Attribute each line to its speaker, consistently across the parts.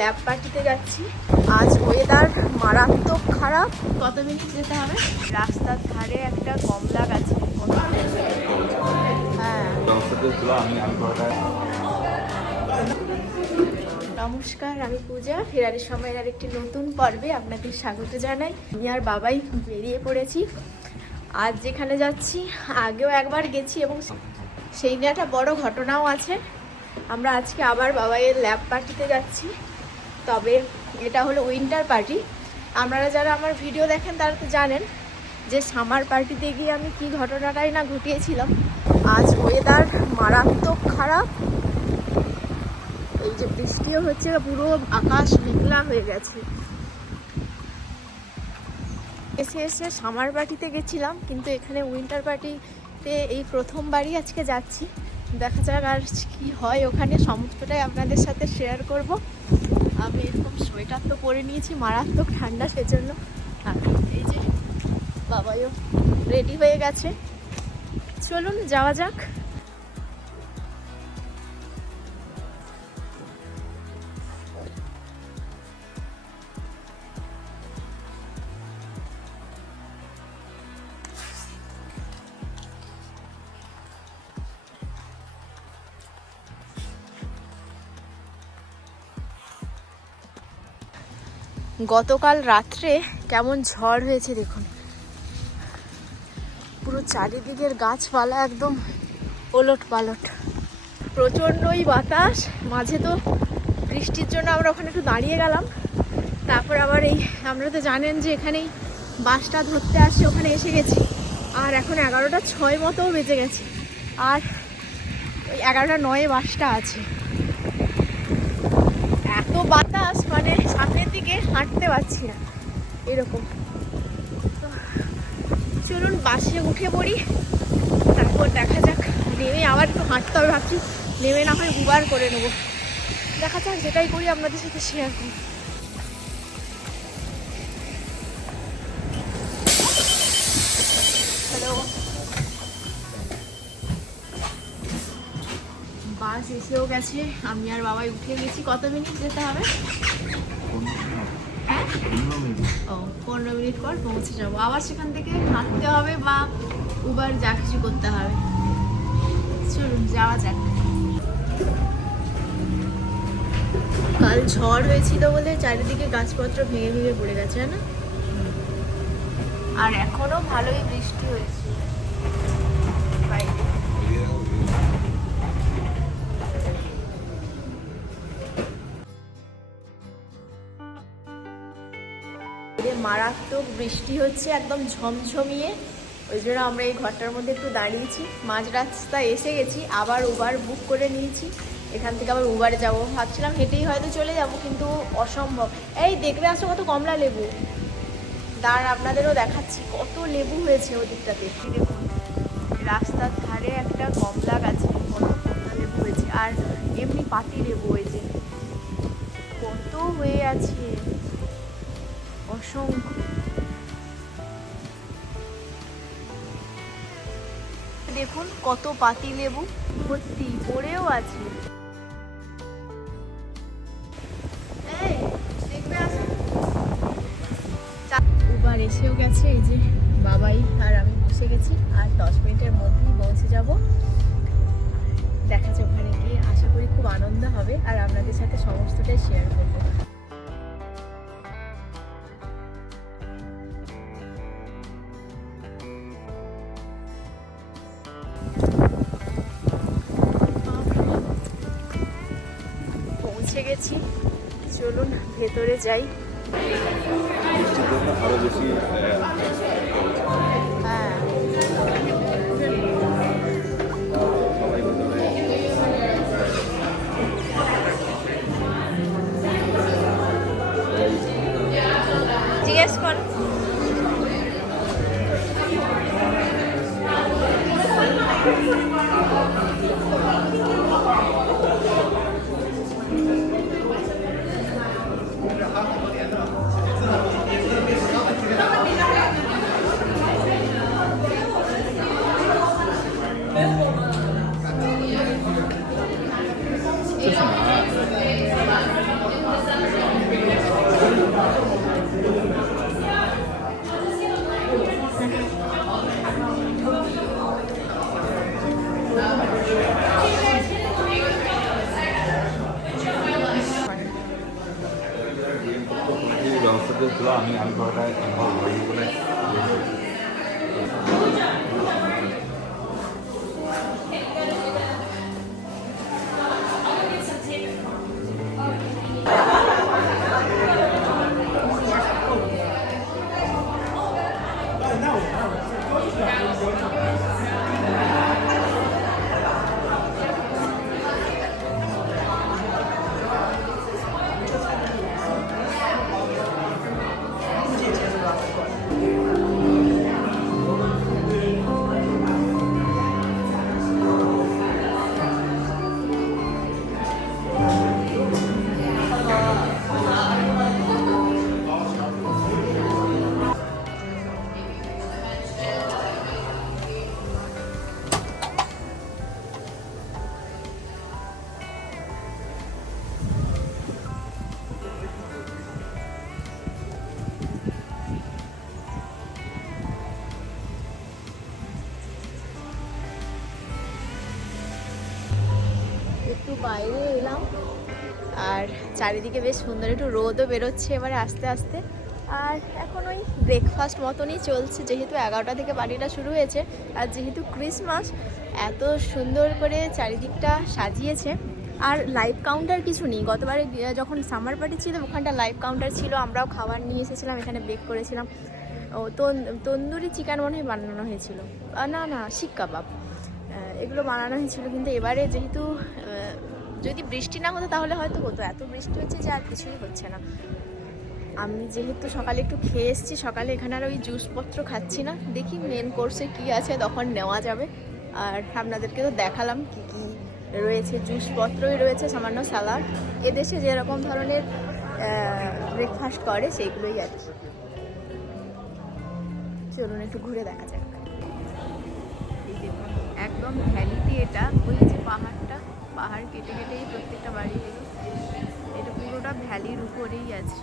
Speaker 1: Lab পার্টিতে যাচ্ছি। আজ ওয়েদার মারাত্মক খারাপ। কত মিনিট যেতে হবে? রাস্তার ধারে একটা কমলা গাছে হ্যাঁ। নমস্কার আমি পূজা। ফেরারের সময়ের আর একটি নতুন পর্বে আপনাদের স্বাগত জানাই। আমি আর বাবাই বেরিয়ে পড়েছি। আজ যেখানে যাচ্ছি আগেও একবার গেছি এবং সেই নিয়ে একটা বড় ঘটনাও আছে। আমরা আজকে আবার বাবাইয়ের ল্যাব পার্টিতে যাচ্ছি। তবে এটা হলো উইন্টার পার্টি আপনারা যারা আমার ভিডিও দেখেন, তারা তো জানেন যে সামার পার্টিতে গিয়ে আমি কি ঘটনাটাই না ঘটিয়েছিলাম। আজ ওয়েদার মারাত্মক খারাপ। এই যে বৃষ্টিও হচ্ছে, পুরো আকাশ মেঘলা হয়ে গেছে। এসে এসে সামার পার্টিতে গেছিলাম, কিন্তু এখানে উইন্টার পার্টিতে এই প্রথমবারই আজকে যাচ্ছি। দেখা যাক আর কি হয়, ওখানে সমস্তটাই আপনাদের সাথে শেয়ার করব। আমি এরকম সোয়েটার তো পরে নিয়েছি, মারাত্মক ঠান্ডা, সেজন্য এই যে বাবাইও রেডি হয়ে গেছে। চলুন, যাওয়া যাক। গতকাল রাত্রে কেমন ঝড় হয়েছে দেখুন। পুরো চারিদিকের গাছপালা একদম ওলট পালট। প্রচণ্ডই বাতাস, মাঝে তো বৃষ্টির জন্য আমরা ওখানে একটু দাঁড়িয়ে গেলাম। তারপর আবার এই আমরা তো জানেন যে এখানেই বাসটা ধরতে আসছে, ওখানে এসে গেছি। আর এখন এগারোটা ছয় মতোও বেজে গেছে। আর ওই এগারোটা নয়ে বাসটা আছে। বাতাস মানে সামনের দিকে হাঁটতে পারছি না। এরকম। তো চলুন বাসে উঠে পড়ি। তারপর দেখা যাক, নেমে আবার একটু হাঁটতে হবে ভাবছি। নেমে না হয় উবার করে নেব। দেখা যাক, যেটাই করি আপনাদের সাথে শেয়ার করি। এসেও গেছে। আমি আর বাবাই উঠে গেছি। কত মিনিট যেতে হবে? হ্যাঁ? ও, পনেরো মিনিট পর পৌঁছে যাব। আবার সেখান থেকে হাঁটতে হবে বা উবার যা কিছু করতে হবে। চলুন, যাওয়া যাক। কাল ঝড় হয়েছিল বলে চারিদিকে গাছপত্র ভেঙে ভেঙে পড়ে গেছে না? আর এখনও ভালোই বৃষ্টি হয়েছে। মারাত্মক বৃষ্টি হচ্ছে, একদম ঝমঝমিয়ে। ওই জন্য আমরা এই ঘরটার মধ্যে একটু দাঁড়িয়েছি। মাঝ রাস্তায় এসে গেছি, আবার উবার বুক করে নিয়েছি। এখান থেকে আবার উবারে যাব। ভাবছিলাম হেঁটেই হয়তো চলে যাব, কিন্তু অসম্ভব। এই দেখবে আসো কত কমলা লেবু। দাঁড়, আপনাদেরও দেখাচ্ছি কত লেবু হয়েছে ওদিকটাতে। দেখুন, রাস্তার ধারে একটা কমলা গাছে কত কমলা লেবু হয়েছে। আর এমনি পাতি লেবু হয়েছে। কত হয়ে আছে। অসংখ্য। দেখুন কত পাতি লেবু। ভর্তি পড়েও আছে। উবার এসেও গেছে, এই যে বাবাই আর আমি বসে গেছি, আর দশ মিনিটের মধ্যেই পৌঁছে যাব। দেখা যাক ওখানে গিয়ে আশা করি খুব আনন্দ হবে, আর আপনাদের সাথে সমস্তটাই শেয়ার করব। পৌঁছে গেছি। চলুন ভেতরে যাই।
Speaker 2: আরও বেশি
Speaker 1: Gracias. চারিদিকে বেশ সুন্দর একটু রোদও বেরোচ্ছে এবারে আস্তে আস্তে। আর এখন ওই ব্রেকফাস্ট মতনই চলছে, যেহেতু এগারোটা থেকে পার্টিটা শুরু হয়েছে আর যেহেতু ক্রিসমাস এত সুন্দর করে চারিদিকটা সাজিয়েছে। আর লাইভ কাউন্টার কিছু নেই। গতবারে যখন সামার পার্টি ছিল, ওখানটা লাইভ কাউন্টার ছিল, আমরাও খাবার নিয়ে এসেছিলাম, এখানে বেক করেছিলাম। ও তন্দুরি চিকেন মনে হয় বানানো হয়েছিল। না না, শিক কাবাব। এগুলো বানানো হয়েছিল, কিন্তু এবারে যেহেতু যদি বৃষ্টি না হতো তাহলে হয়তো হতো। এত বৃষ্টি হচ্ছে যে আর কিছুই হচ্ছে না। আমি যেহেতু সকালে একটু খেয়ে এসেছি, সকালে এখানে আর ওই জুসপত্র খাচ্ছি না। দেখি মেন কোর্সে কি আছে, তখন নেওয়া যাবে। আর আপনাদেরকে তো দেখালাম কি কি রয়েছে। জুসপত্রই রয়েছে, সামান্য স্যালাড এদেশে যেরকম ধরনের ব্রেকফাস্ট করে, সেইগুলোই আর চলুন একটু ঘুরে দেখা যাক। একদম ভ্যালিতে এটা, ওই যে পাহাড়টা পাহাড় কেটে কেটেই প্রত্যেকটা বাড়ি এটা পুরোটা ভ্যালির উপরেই আছে।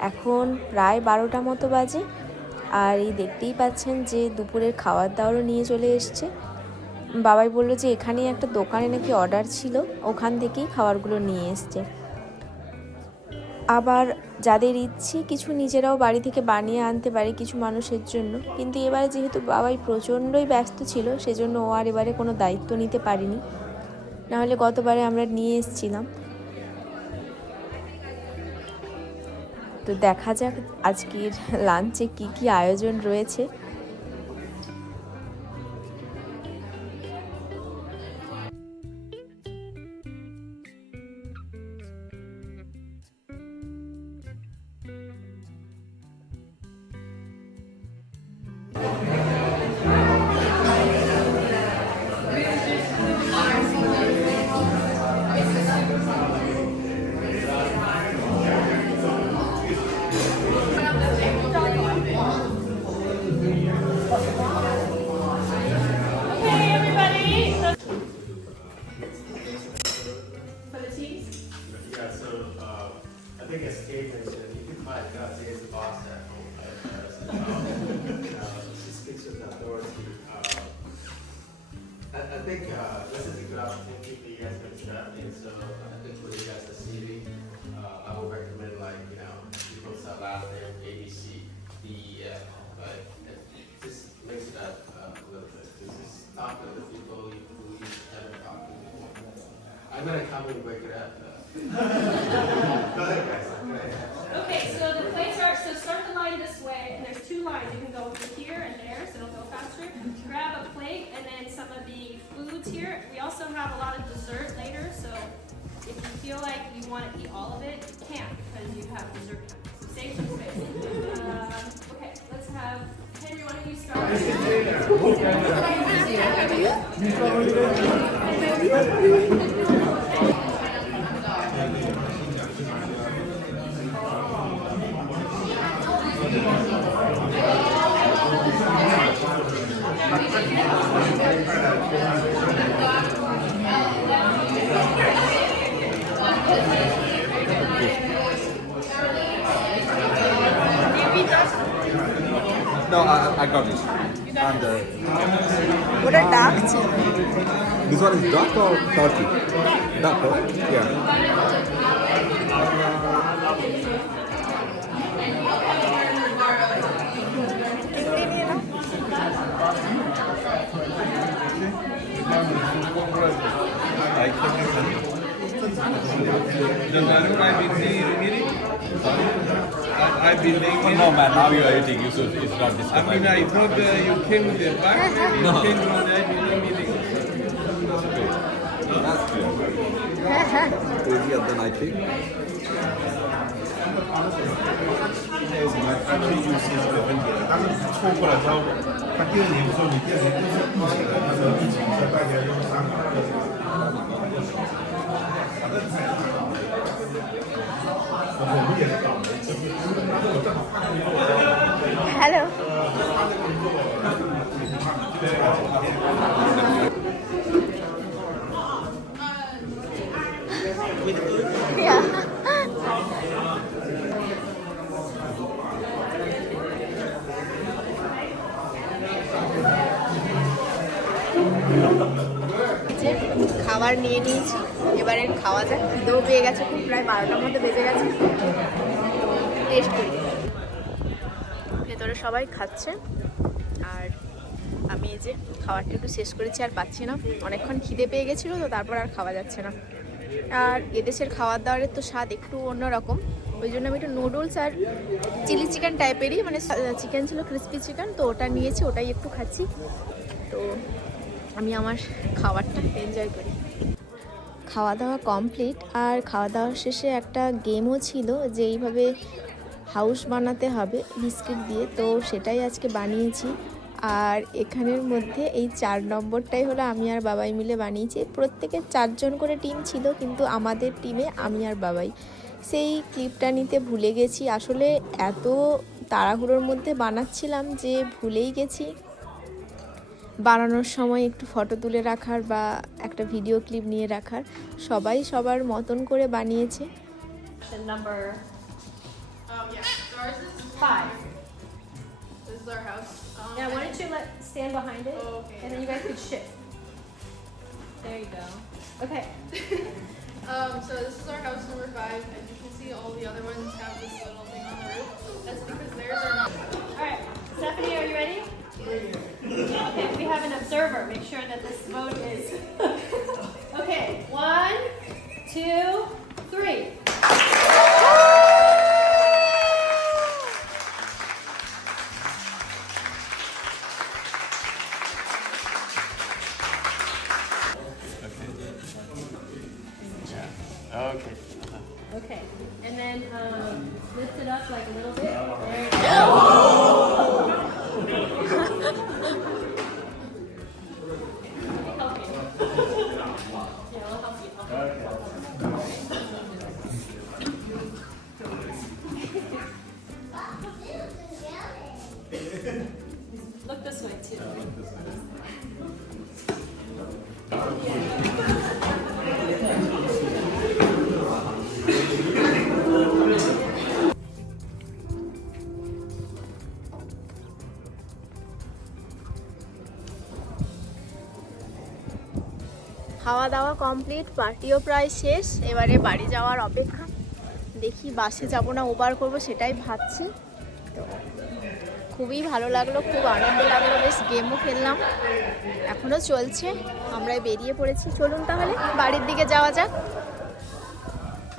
Speaker 1: এখন প্রায় বারোটা মতো বাজে আর এই দেখতেই পাচ্ছেন যে দুপুরের খাবার দাবারও নিয়ে চলে এসছে। বাবাই বলল যে এখানেই একটা দোকানে নাকি অর্ডার ছিল, ওখান থেকেই খাবারগুলো নিয়ে এসছে। আবার যাদের ইচ্ছে, কিছু নিজেরাও বাড়ি থেকে বানিয়ে আনতে পারে কিছু মানুষের জন্য। কিন্তু এবারে যেহেতু বাবাই প্রচণ্ডই ব্যস্ত ছিল, সেজন্য ও আর এবারে কোনো দায়িত্ব নিতে পারিনি। নাহলে গতবারে আমরা নিয়ে এসেছিলাম। তো দেখা যাক আজকের লাঞ্চে কি কি আয়োজন রয়েছে।
Speaker 3: I, think, uh, this is a good opportunity for you guys to be traveling, so I think for you guys to see, uh, I would recommend like, you know, you post out loud there, ABC, DEF, but just mix it up uh, a little bit. This is talk to the people who you haven't talked to before. I'm gonna come and break it up. Go ahead, guys.
Speaker 4: Okay, so the plates are, so start the line this way, and there's two lines, you can go over here and there, so it'll go faster. Grab a plate, and then some of the foods here. We also have a lot of dessert later, so if you feel like you wanna eat all of it, you can't because you have dessert time. So save some space. Um, okay, let's have, Henry, why don't you start?
Speaker 2: No, I, I got this. And, uh,
Speaker 1: what are dark?
Speaker 2: This one is dark or turkey? I right? Yeah.
Speaker 5: I've been laying
Speaker 2: oh, in. No, man, now you eating. You should, it's not
Speaker 5: this.
Speaker 2: I
Speaker 5: mean, I thought uh, you came with the back, you no. came from the IBD meeting.
Speaker 2: That's great.
Speaker 1: That's good.
Speaker 2: Easier than I think.
Speaker 1: Actually, you see, it's hello খাবার নিয়ে নিয়েছি। এবারে খাওয়া যাক। খিদেও পেয়ে গেছে খুব, প্রায় বারোটার মধ্যে বেজে গেছে। টেস্ট করি। ভেতরে সবাই খাচ্ছে। আর আমি এই যে খাবারটা একটু শেষ করেছি, আর পাচ্ছি না। অনেকক্ষণ খিদে পেয়ে গেছিল, তো তারপর আর খাওয়া যাচ্ছে না। আর এদেশের খাওয়ার দাওয়ারের তো স্বাদ একটু অন্যরকম। ওই জন্য আমি একটু নুডলস আর চিলি চিকেন টাইপেরই মানে চিকেন ছিল ক্রিস্পি চিকেন তো ওটা নিয়েছি, ওটাই একটু খাচ্ছি। তো আমি আমার খাবারটা এনজয় করি। খাওয়া দাওয়া কমপ্লিট আর খাওয়া দাওয়ার শেষে একটা গেমও ছিল, যে এইভাবে হাউস বানাতে হবে বিস্কিট দিয়ে। তো সেটাই আজকে বানিয়েছি। আর এখানের মধ্যে এই চার নম্বরটাই হলো আমি আর বাবাই মিলে বানিয়েছি। প্রত্যেকের চারজন করে টিম ছিল কিন্তু আমাদের টিমে আমি আর বাবাই। সেই ক্লিপটা নিতে ভুলে গেছি। আসলে এত তাড়াহুড়োর মধ্যে বানাচ্ছিলাম যে ভুলেই গেছি। বানানোর সময় একটু ফটো তুলে রাখার বা একটা ভিডিও ক্লিপ নিয়ে রাখার সবাই সবার মতন করে বানিয়েছে।
Speaker 6: Um, yeah, ours is
Speaker 4: five.
Speaker 6: this is our house. Um,
Speaker 4: Yeah, why don't you let stand behind it,
Speaker 6: Oh, okay.
Speaker 4: and then you guys could shift. There you go. Okay.
Speaker 6: Um, so this is our house number five. As you can see, all the other ones have this little thing on the roof. That's because theirs are not.
Speaker 4: All right. Stephanie, are you ready? Okay. We have an observer. Make sure that this vote is. okay. One, two, three. like a little bit?
Speaker 1: দাওয়া complete পার্টিও প্রায় শেষ। এবারে বাড়ি যাওয়ার অপেক্ষা। দেখি বাসে যাব না ওবার করব, সেটাই ভাবছি। তো খুবই ভালো লাগল, খুব আনন্দ লাগল, বেশ গেমও খেললাম। এখনও চলছে আমরা বেরিয়ে পড়েছি। চলুন তাহলে, বাড়ির দিকে যাওয়া যাক।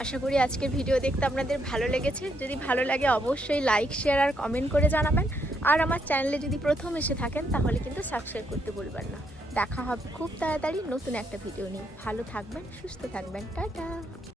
Speaker 1: আশা করি আজকের ভিডিও দেখতে আপনাদের ভালো লেগেছে। যদি ভালো লাগে, অবশ্যই লাইক শেয়ার আর কমেন্ট করে জানাবেন। আর আমার চ্যানেলে যদি প্রথম এসে থাকেন, তাহলে কিন্তু সাবস্ক্রাইব করতে ভুলবেন না। দেখা হবে খুব তাড়াতাড়ি নতুন একটা ভিডিও নিয়ে। ভালো থাকবেন সুস্থ থাকবেন টাটা।